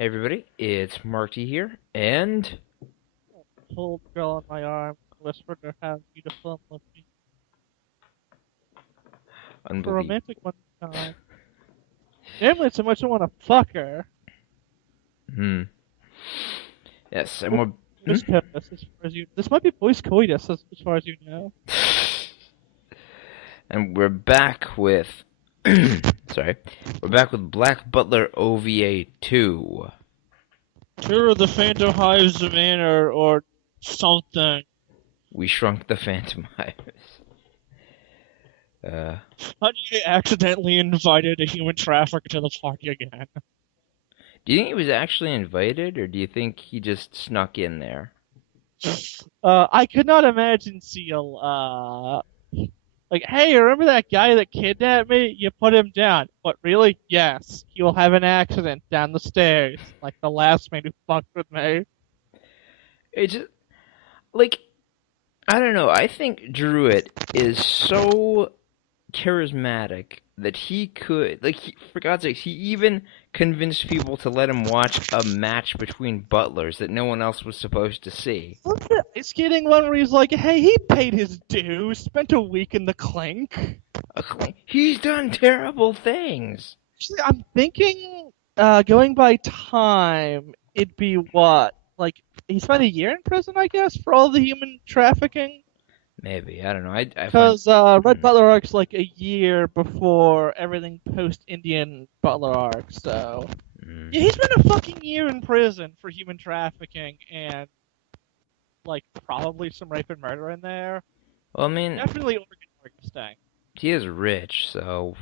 Hey everybody, it's Marty here, and Hold girl on my arm, whisper to how beautiful and lovely. A unbelievable. romantic one time. Namely, so much I want to fuck her. Hmm. Yes, and This we're is coitus, as far as you. This might be voice coitus, as far as you know. and we're back with sorry, we're back with Black Butler OVA 2. Sure, the Phantomhive's manor or something. We shrunk the Phantomhive. Uh, How do you accidentally invited a human trafficker to the party again? do you think he was actually invited, or do you think he just snuck in there? I could not imagine Ciel, like, hey, remember that guy that kidnapped me? You put him down. What, really? Yes. He will have an accident down the stairs, like the last man who fucked with me. It's just, like, I don't know. I think Druid is so charismatic that he could, like, for God's sakes, he even convinced people to let him watch a match between butlers that no one else was supposed to see. Look at ice skating one where he's like, hey, he paid his dues, spent a week in the clink. He's done terrible things. Actually, I'm thinking, going by time, it'd be what? Like, he spent a year in prison, I guess, for all the human trafficking? Maybe, I don't know. I find. Because Red Butler arc's like a year before everything post-Indian Butler arc, so Mm. yeah, he's been a fucking year in prison for human trafficking and like probably some rape and murder in there. Well, I mean, Definitely organ. he is rich, so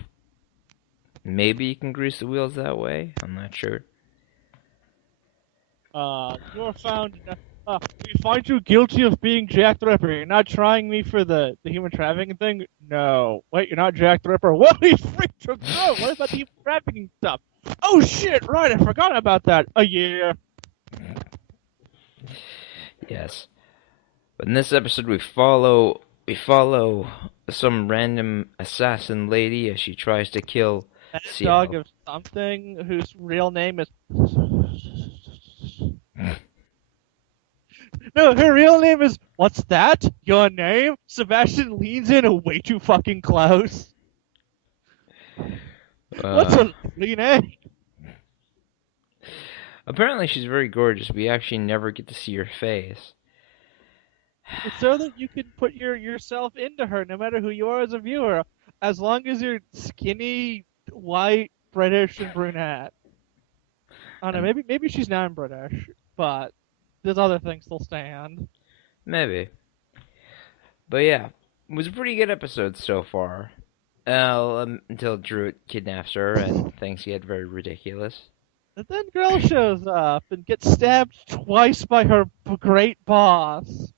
maybe you can grease the wheels that way. I'm not sure. You are found. We find you guilty of being Jack the Ripper. You're not trying me for the human trafficking thing? No. Wait, you're not Jack the Ripper? What? We free to go. What about the human trafficking stuff? Oh shit! Right, I forgot about that. A year. Yes, but in this episode we follow some random assassin lady as she tries to kill That dog Ciel. of something whose real name is. No, her real name is. What's that? Your name? Sebastian leans in way too fucking close. What's Uh, a lovely name? Apparently she's very gorgeous. We actually never get to see her face. It's so that you can put yourself into her, no matter who you are as a viewer, as long as you're skinny, white, British, and brunette. I don't know. And Maybe she's non-British, but there's other things still stand. maybe. But yeah, it was a pretty good episode so far. Until Drew kidnaps her and things get very ridiculous. And then girl shows up and gets stabbed twice by her great boss.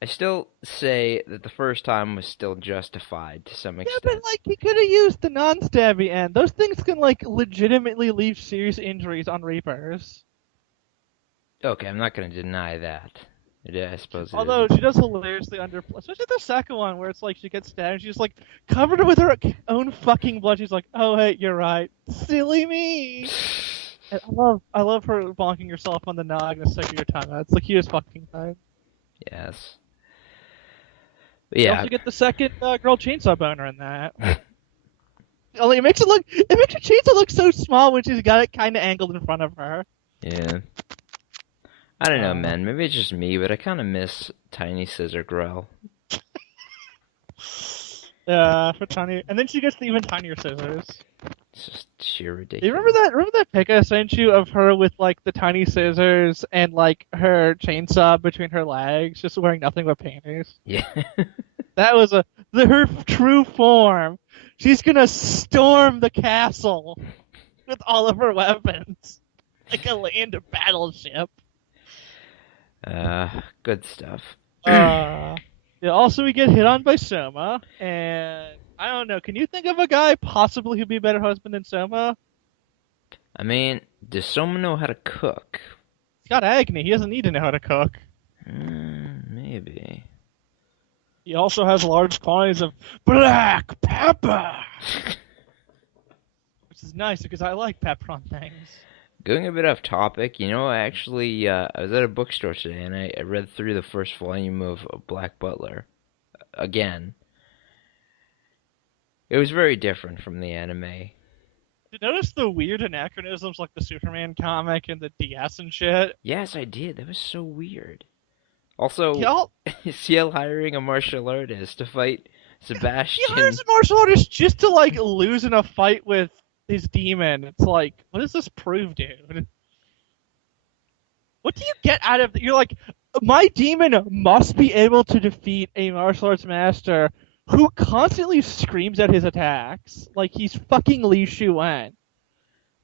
I still say that the first time was still justified to some Yeah, but extent. like he could have used the non-stabby end. Those things can like legitimately leave serious injuries on Reapers. Okay, I'm not going to deny that. Yeah, I suppose it Although is. she does hilariously underplay, especially the second one where it's like she gets stabbed and she's like covered with her own fucking blood. She's like, "Oh hey, you're right, silly me." And I love her bonking herself on the nog and sticking her tongue out. It's the cutest fucking thing. Yes. But You yeah. also get the second girl chainsaw boner in that. Only it makes her chainsaw look so small when she's got it kind of angled in front of her. Yeah. I don't know, Uh, man. Maybe it's just me, but I kind of miss Tiny Scissor Grell. for tiny, and then she gets the even tinier scissors. It's just sheer Do you ridiculous. remember that? Remember that pic I sent you of her with like the tiny scissors and like her chainsaw between her legs, just wearing nothing but panties? Yeah. That was her true form. She's gonna storm the castle with all of her weapons, like a land battleship. Good stuff. Yeah, also, we get hit on by Soma, and I don't know. Can you think of a guy possibly who'd be a better husband than Soma? I mean, does someone know how to cook? He's got Agni. He doesn't need to know how to cook. Maybe. He also has large quantities of black pepper, which is nice because I like pepper on things. Going a bit off topic, I was at a bookstore today and I read through the first volume of Black Butler again. It was very different from the anime. Did you notice the weird anachronisms like the Superman comic and the DS and shit? Yes, I did. That was so weird. Also, Y'all, Ciel hiring a martial artist to fight he hires Sebastian. a martial artist just to like lose in a fight with his demon. It's like, what does this prove, dude? What do you get out of it? You're like, my demon must be able to defeat a martial arts master who constantly screams at his attacks. Like he's fucking Li Shuwen.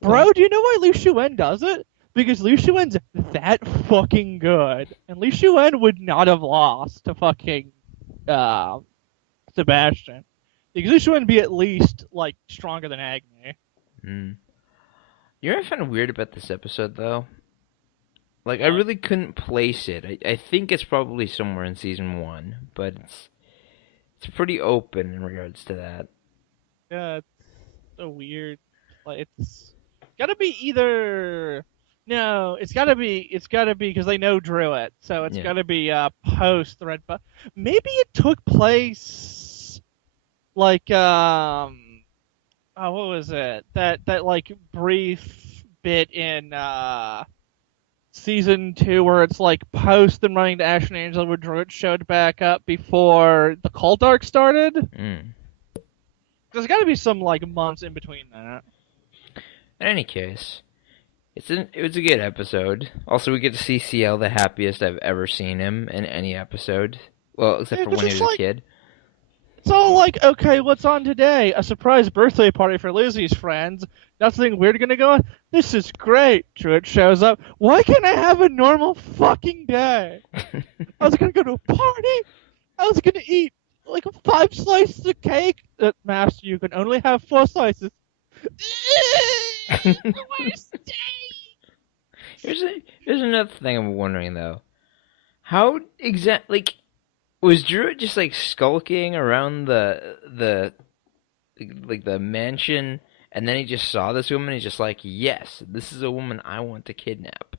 Well, Bro, do you know why Li Shuwen does it? Because Li Shuwen's that fucking good. And Li Shuwen would not have lost to fucking uh, Sebastian. Because Li Shuwen would be at least, like, stronger than Agni. mm. You know what I found weird about this episode, though? Like, I What? really couldn't place it. I think it's probably somewhere in season one, but it's pretty open in regards to that. Yeah, it's so weird. Like, it's gotta be either. No, it's gotta be because they know Druid, so it's Yeah. gotta be post the Red But maybe it took place like oh, what was it? That like brief bit in season two where it's like post them running to Ash and Angel where Druid showed back up before the Cold Dark started. Mm. There's got to be some like months in between that. In any case, it was a good episode. Also, we get to see Ciel the happiest I've ever seen him in any episode. Well, except Yeah, for because when he it's was a like kid. it's all like, okay, what's on today? A surprise birthday party for Lizzie's friends. Nothing weird gonna go on. This is great. Druid shows up. Why can't I have a normal fucking day? I was gonna go to a party. I was gonna eat like 5 slices of cake. Master, you can only have 4 slices. The worst day. Here's another thing I'm wondering though. How was Druid just like skulking around the mansion, and then he just saw this woman? He's just like, yes, this is a woman I want to kidnap.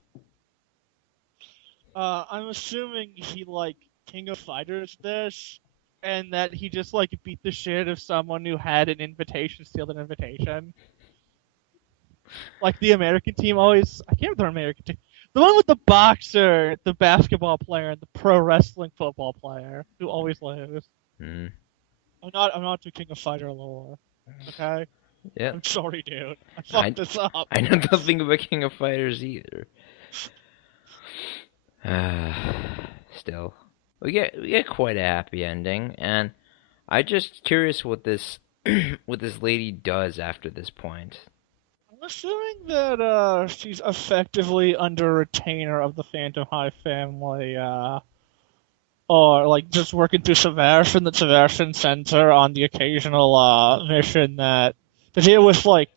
I'm assuming he like King of Fighters this, and that he just like beat the shit of someone who had an invitation, steal an invitation. Like the American team always, I can't remember the American team. The one with the boxer, the basketball player, and the pro wrestling football player who always lose. Hmm. I'm not too King of Fighter lore. Okay, Yeah, I'm sorry, dude. I I fucked this up. I know nothing about King of Fighters either. Still, we get quite a happy ending, and I just curious what this what this lady does after this point. I'm assuming that she's effectively under retainer of the Phantomhive family, or like just working through Sebastian. That Sebastian sends her on the occasional mission that to deal with like,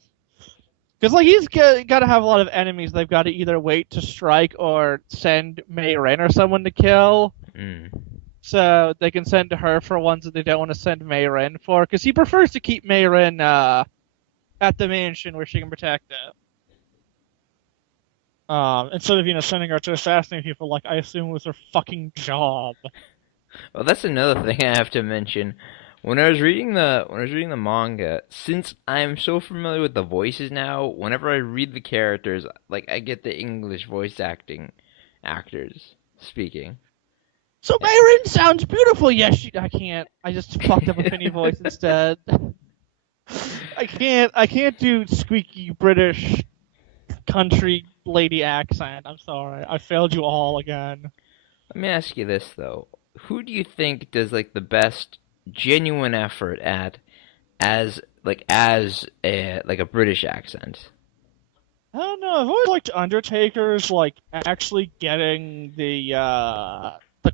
because like he's got to have a lot of enemies. They've got to either wait to strike or send Mei Ren or someone to kill. Mm. So they can send to her for ones that they don't want to send Mei Ren for, because he prefers to keep Mei Ren at the mansion where she can protect it. Instead of sending her to assassinate people, like I assume was her fucking job. Well, that's another thing I have to mention. When I was reading the manga, since I'm so familiar with the voices now, whenever I read the characters, like I get the English voice acting actors speaking. So Mei Ren sounds beautiful. Yes, I can't. I just fucked up a Finny voice instead. I can't do squeaky British country lady accent. I'm sorry. I failed you all again. Let me ask you this though: who do you think does like the best genuine effort at as a British accent? I don't know. I've always liked Undertaker's like actually getting the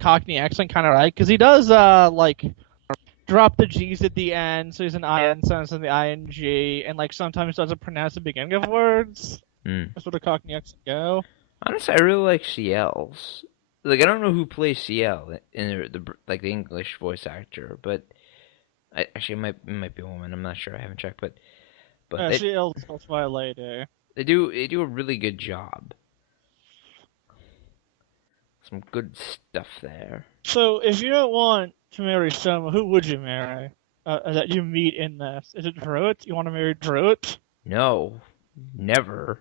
Cockney accent kind of right, because he does like drop the G's at the end, so he's an IN sounds in the ING, and like sometimes doesn't pronounce the beginning of words. Hmm. That's what a Cockney accent go. Honestly, I really like Ciel's. Like I don't know who plays Ciel in the English voice actor, but actually it might be a woman. I'm not sure. I haven't checked, but Yeah, it, she is by a lady. They do a really good job. Some good stuff there. So, if you don't want to marry Soma, who would you marry? That you meet in this? Is it Druid? You want to marry Druid? No, never.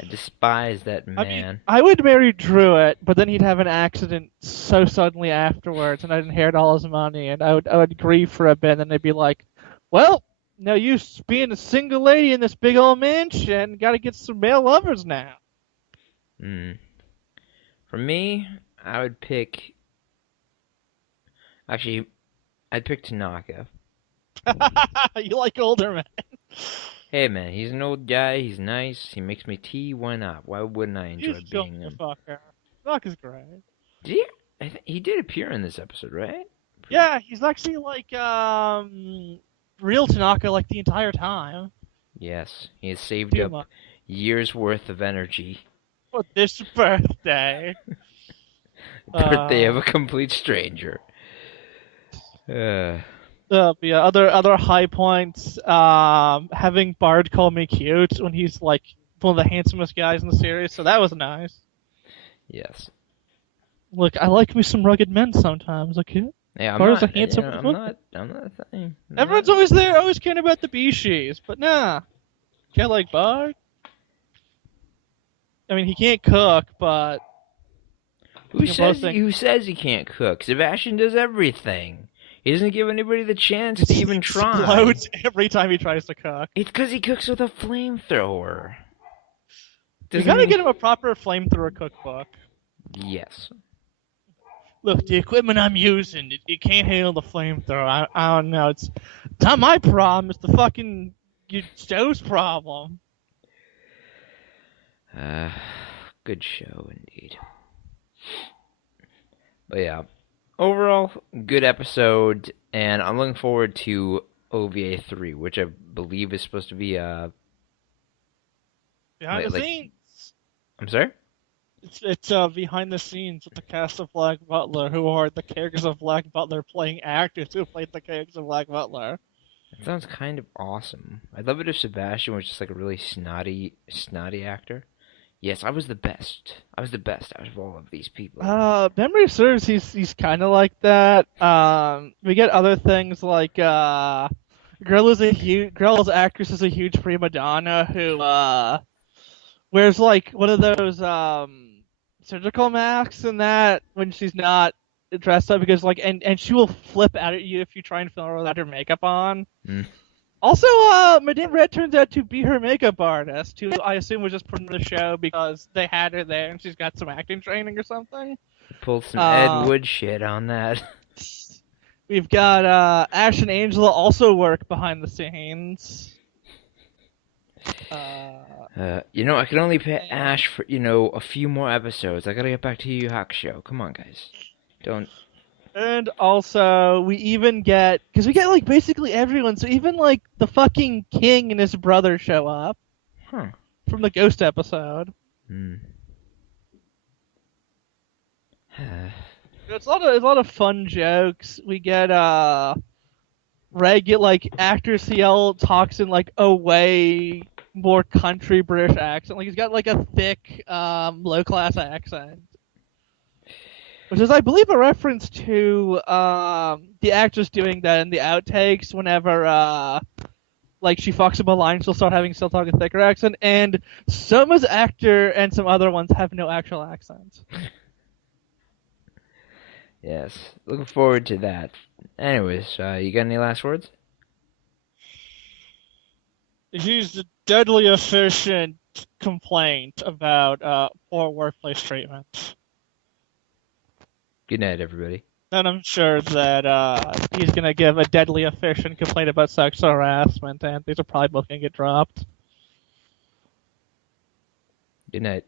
I despise that I mean, man. I would marry Druid, but then he'd have an accident so suddenly afterwards, and I'd inherit all his money, and I would grieve for a bit, and then they'd be like, "Well, now you being a single lady in this big old mansion, got to get some male lovers now." Hmm. For me, I would pick. Actually, I'd pick Tanaka. You like older men. Hey man, he's an old guy. He's nice. He makes me tea. Why not? Why wouldn't I He's enjoy chill being the him? fucker. Fuck is great. Did he? He did appear in this episode, right? Yeah, he's actually like real Tanaka like the entire time. Yes, he has saved Too up much. years worth of energy. For this birthday. Birthday of a complete stranger. Yeah, other high points. Having Bard call me cute when he's like one of the handsomest guys in the series, so that was nice. Yes. Look, I like me some rugged men sometimes. Okay. Yeah, Bard's a handsome. I'm not a thing. Everyone's always there, always caring about the species, but nah, can't like Bard. I mean, he can't cook, but Who you says both think- who says he can't cook? Sebastian does everything. He doesn't give anybody the chance to even try. explodes every time he tries to cook. It's because he cooks with a flamethrower. You gotta get him a proper flamethrower cookbook. Yes. Look, the equipment I'm using, it can't handle the flamethrower. I don't know. It's not my problem. It's the fucking your stove's problem. Good show indeed. But yeah, overall, good episode, and I'm looking forward to OVA 3, which I believe is supposed to be Behind the scenes. I'm sorry? It's behind the scenes with the cast of Black Butler, who are the characters of Black Butler playing actors who played the characters of Black Butler. That sounds kind of awesome. I'd love it if Sebastian was just like a really snotty actor. Yes, I was the best. I was the best out of all of these people. Memory serves, he's kind of like that. We get other things like Girl's actress is a huge prima donna who wears like one of those surgical masks and that when she's not dressed up because like and she will flip out at you if you try and film her without her makeup on. Mm. Also, Madame Red turns out to be her makeup artist, who I assume was just put in the show because they had her there and she's got some acting training or something. Pulled some Ed Wood shit on that. We've got Ash and Angela also work behind the scenes. I can only pay Ash for, a few more episodes. I gotta get back to Yu Yu Hakusho. Come on, guys. Don't... And also, we even get... Because we get, like, basically everyone. So even, like, the fucking king and his brother show up. Huh. From the Ghost episode. Hmm. It's a lot of fun jokes. We get, actor Ciel talks in, like, a way more country British accent. Like, he's got, like, a thick, low-class accent. Which is, I believe, a reference to the actress doing that in the outtakes whenever, she fucks up a line, she'll start having still talk a thicker accent, and Soma's actor and some other ones have no actual accent. Yes, looking forward to that. Anyways, you got any last words? He's a deadly efficient complaint about poor workplace treatment. Good night, everybody. And I'm sure that he's going to give a deadly efficient complaint about sexual harassment, and these are probably both going to get dropped. Good night.